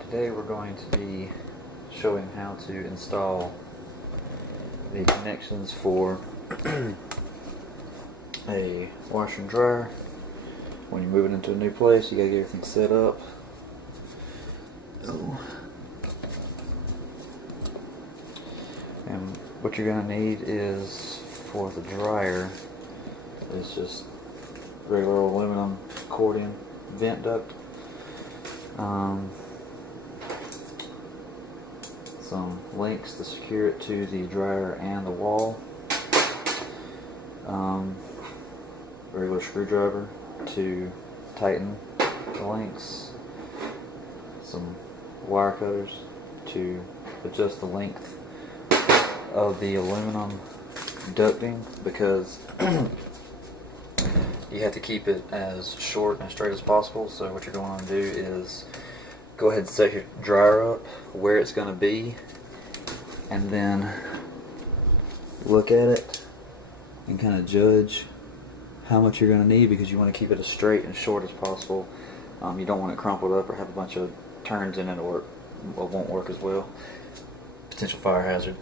Today we're going to be showing how to install the connections for a washer and dryer. When you're moving into a new place, you gotta get everything set up. And what you're gonna need is, for the dryer, is just regular aluminum accordion vent duct. Some links to secure it to the dryer and the wall. Regular screwdriver to tighten the links. Some wire cutters to adjust the length of the aluminum ducting, because you have to keep it as short and straight as possible. So what you're going to do is go ahead and set your dryer up where it's going to be, and then look at it and kind of judge how much you're going to need, because you want to keep it as straight and short as possible. You don't want it crumpled up or have a bunch of turns in it, or it won't work as well. Potential fire hazard.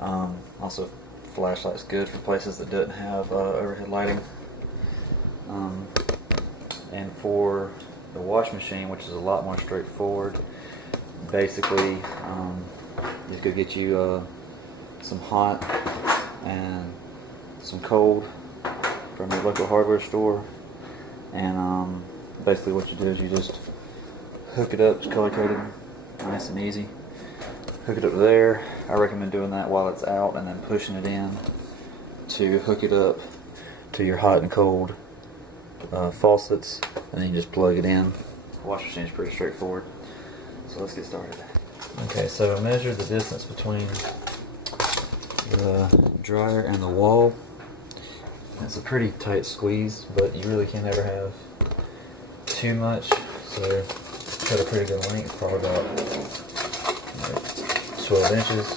Also, flashlight's good for places that doesn't have overhead lighting. And for the wash machine, which is a lot more straightforward, basically just go get you some hot and some cold from your local hardware store, and basically what you do is you just hook it up. It's color coded, nice and easy. Hook it up there. I recommend doing that while it's out and then pushing it in to hook it up to your hot and cold faucets, and then you just plug it in. The wash machine is pretty straightforward. So let's get started. Okay, so measure the distance between the dryer and the wall. It's a pretty tight squeeze, but you really can't ever have too much. So cut a pretty good length, probably about 12 inches.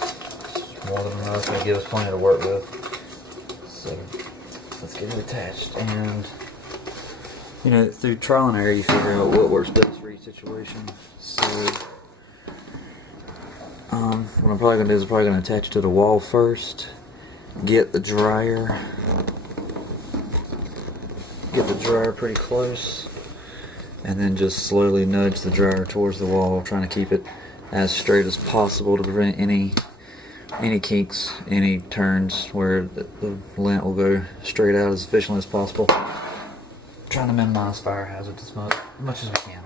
More than enough. It'll give us plenty to work with. So let's get it attached. And you know, through trial and error, you figure out what works best for each situation. So, what I'm probably going to do is attach it to the wall first. Get the dryer pretty close, and then just slowly nudge the dryer towards the wall, trying to keep it as straight as possible to prevent any kinks, any turns where the lint will go straight out as efficiently as possible. Trying to minimize fire hazards as much as we can.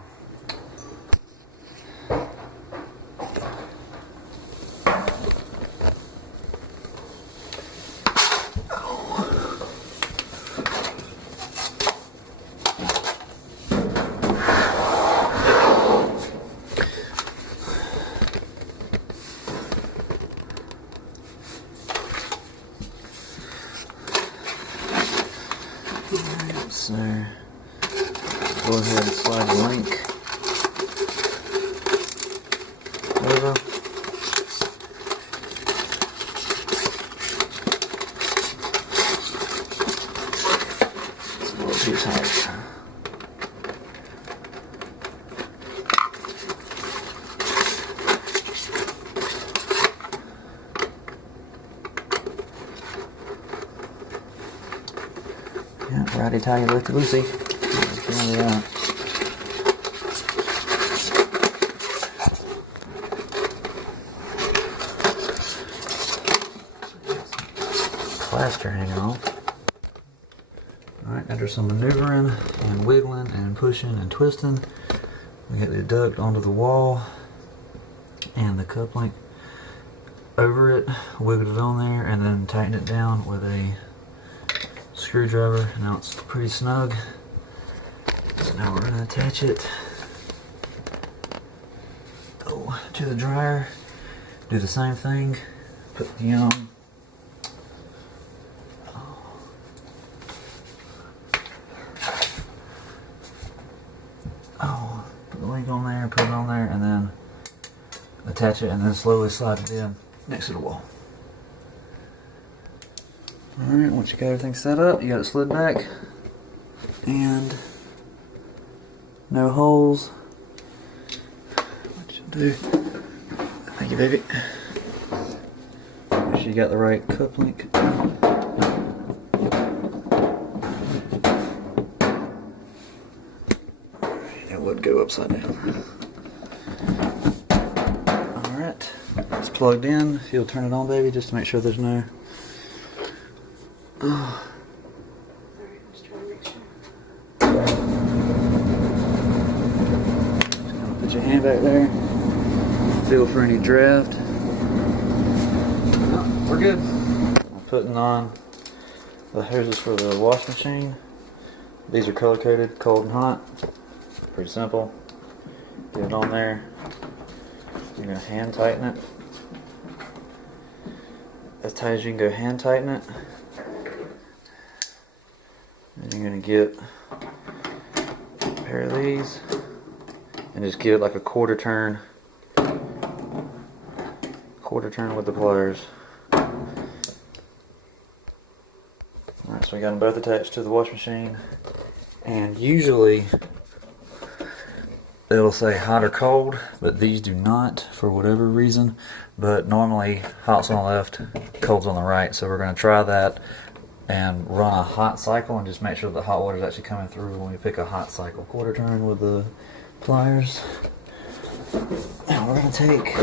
So go ahead and slide the link over. It's a little too tight. Yeah, righty tighty, lefty loosey. Plaster hanging off. Alright, after some maneuvering and wiggling and pushing and twisting, we get the duct onto the wall and the cup link over it, wiggled it on there, and then tighten it down with a screwdriver. Now it's pretty snug. So now we're going to attach it to the dryer. Do the same thing. Put the put the link on there, put it on there, and then attach it, and then slowly slide it in next to the wall. Alright, once you got everything set up, you got it slid back, and no holes. do. Thank you, baby. Make sure you got the right cup link. It would go upside down. Alright, it's plugged in. If you'll turn it on, baby, just to make sure there's no... Put your hand back there. Feel for any draft. Oh, we're good. I'm putting on the hoses for the wash machine. These are color coded, cold and hot. Pretty simple. Get it on there. You're going to hand tighten it. As tight as you can go, hand tighten it. And you're going to get a pair of these and just give it like a quarter turn with the pliers. Alright, so we got them both attached to the wash machine, and usually it'll say hot or cold, but these do not for whatever reason. But normally hot's on the left, cold's on the right, so we're going to try that and run a hot cycle and just make sure the hot water is actually coming through when we pick a hot cycle. Quarter turn with the pliers. And we're going to take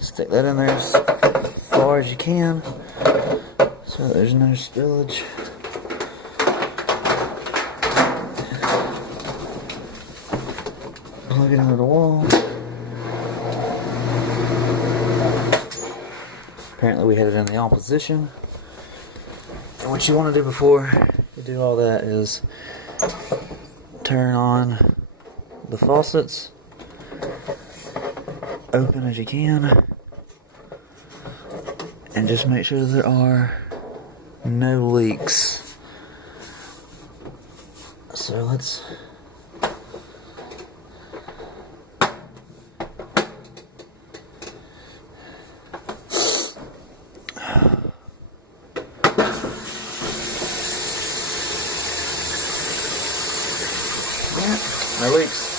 stick that in there as far as you can so that there's no spillage. Plug it into the wall. Apparently we had it in the on position. And what you want to do before you do all that is turn on the faucets, open as you can, and just make sure there are no leaks. So let's no leaks.